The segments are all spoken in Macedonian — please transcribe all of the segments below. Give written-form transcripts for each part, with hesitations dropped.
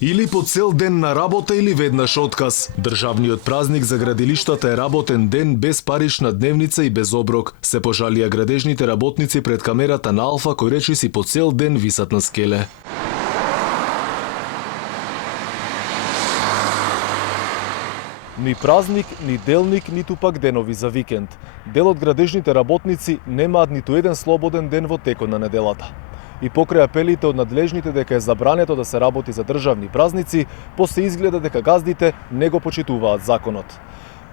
Или по цел ден на работа или веднаш отказ. Државниот празник за градилиштата е работен ден без парична дневница и без оброк. Се пожалија градежните работници пред камерата на Алфа кој речиси по цел ден висат на скеле. Ни празник, ни делник, ниту пак денови за викенд. Дел од градежните работници немаат ниту еден слободен ден во текот на неделата. И покрај апелите од надлежните дека е забрането да се работи за државни празници, после изгледа дека газдите не го почитуваат законот.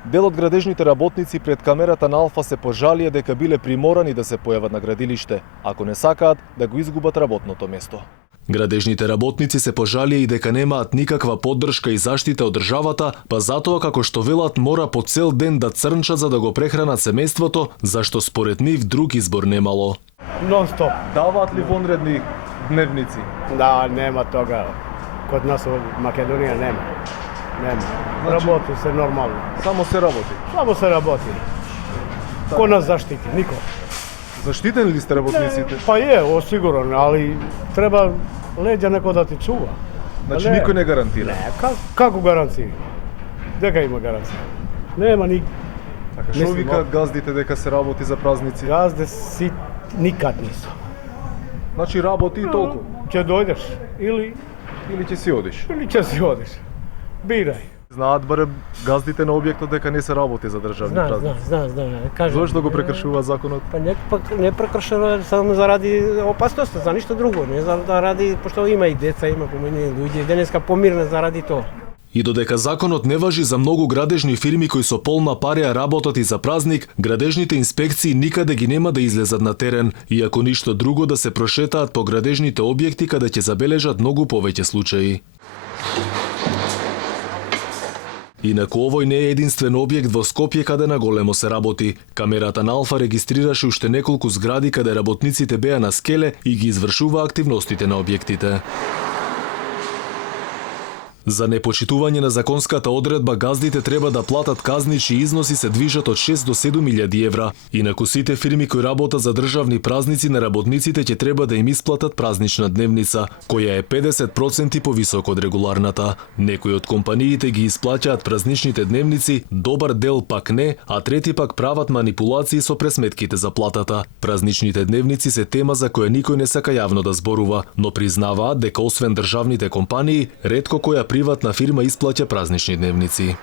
Дел од градежните работници пред камерата на Алфа се пожалија дека биле приморани да се појават на градилиште, ако не сакаат да го изгубат работното место. Градежните работници се пожалија и дека немаат никаква поддршка и заштита од државата, па затоа како што велат мора по цел ден да црнчат за да го прехранат семејството, зашто според нив друг избор немало. Нон-стоп. Даваат ли вонредни дневници? Да, нема тога. Код нас во Македонија нема. Нема. Работи се нормално. Само се работи. Само се работи. Ко нас заштити? Нико. Заштитени ли сте работниците? Па осигурно, али треба леѓа неко да ти чува. Значи никој не гарантира? Не, како гаранција? Дека има гаранција? Нема ни. Така што викаат газдите дека се работи за празници? Газде си никад нису. Значи работи и толку? Ќе дојдеш или ќе си одиш? Или ќе си одиш. Бирај. Знаат барем газдите на објектот дека не се работи за државни празници? Знам. Зошто го прекршува законот? Па не прекршува само заради опасноста, за ништо друго, не заради пошто има и деца, има поминени луѓе, денеска помирна заради тоа. И додека законот не важи за многу градежни фирми кои со полна пареа работат и за празник, градежните инспекции никаде ги нема да излезат на терен, иако ништо друго да се прошетаат по градежните објекти каде ќе забележат многу повеќе случаи. Инаку овој не е единствен објект во Скопје каде на големо се работи. Камерата на Алфа регистрираше уште неколку згради каде работниците беа на скеле и ги извршува активностите на објектите. За непочитување на законската одредба газдите треба да платат казни чии износи се движат од 6 до 7.000 евра. Инаку сите фирми кои работат за државни празници на работниците ќе треба да им исплатат празнична дневница, која е 50% повисока од регуларната. Некои од компаниите ги исплаќаат празничните дневници, добар дел пак не, а трети пак прават манипулации со пресметките за платата. Празничните дневници се тема за која никој не сака јавно да зборува, но признаваат дека освен државните компании, ретко која приватна фирма исплаќа празнични дневници.